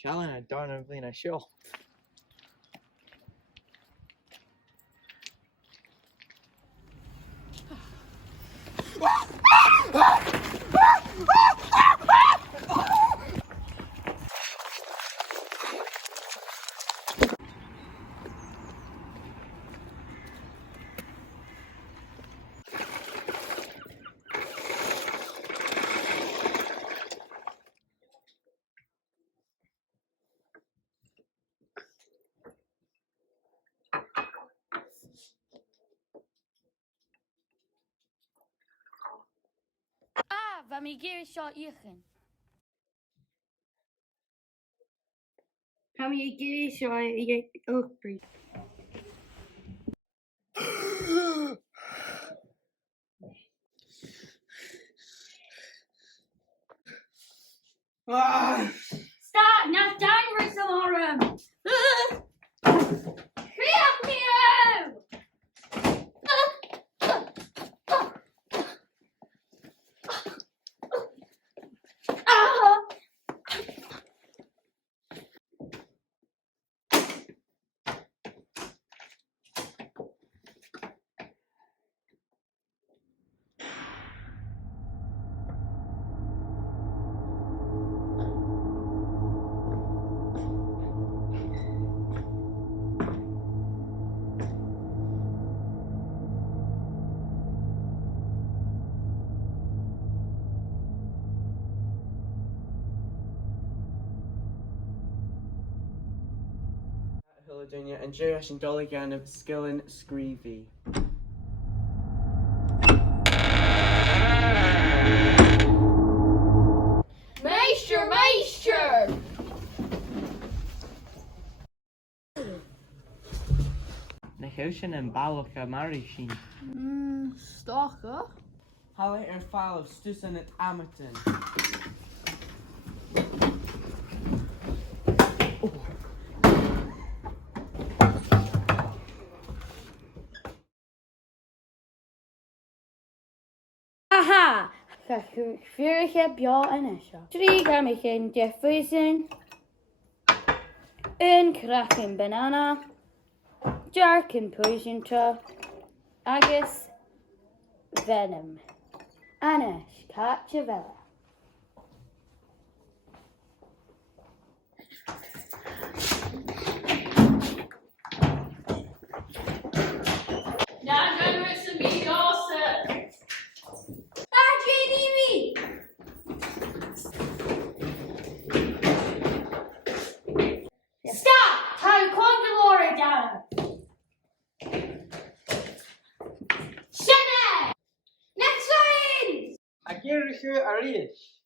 Shallan a darna bhíonna seo. Bha mí géir seo íochan. Tá mí géir seo ag Oakbury. Stop! Now down for some more. Help me out! Duine an dúir sin dul gan Sgoilin scríbhí. Meister! Na cheil sin an bailach a marí sin. Stalker? Hala fáil stúsan at Amaton. Aha! Fúriche beo in seo. Trí gramichin Jefferson, un crachin banana, jarkin poison tra, agus venom. Anish Cachavella. Now I'm with some meat also. JDV! Stop! Time Condolora down. Shut up! Next one! A géir chu a riis.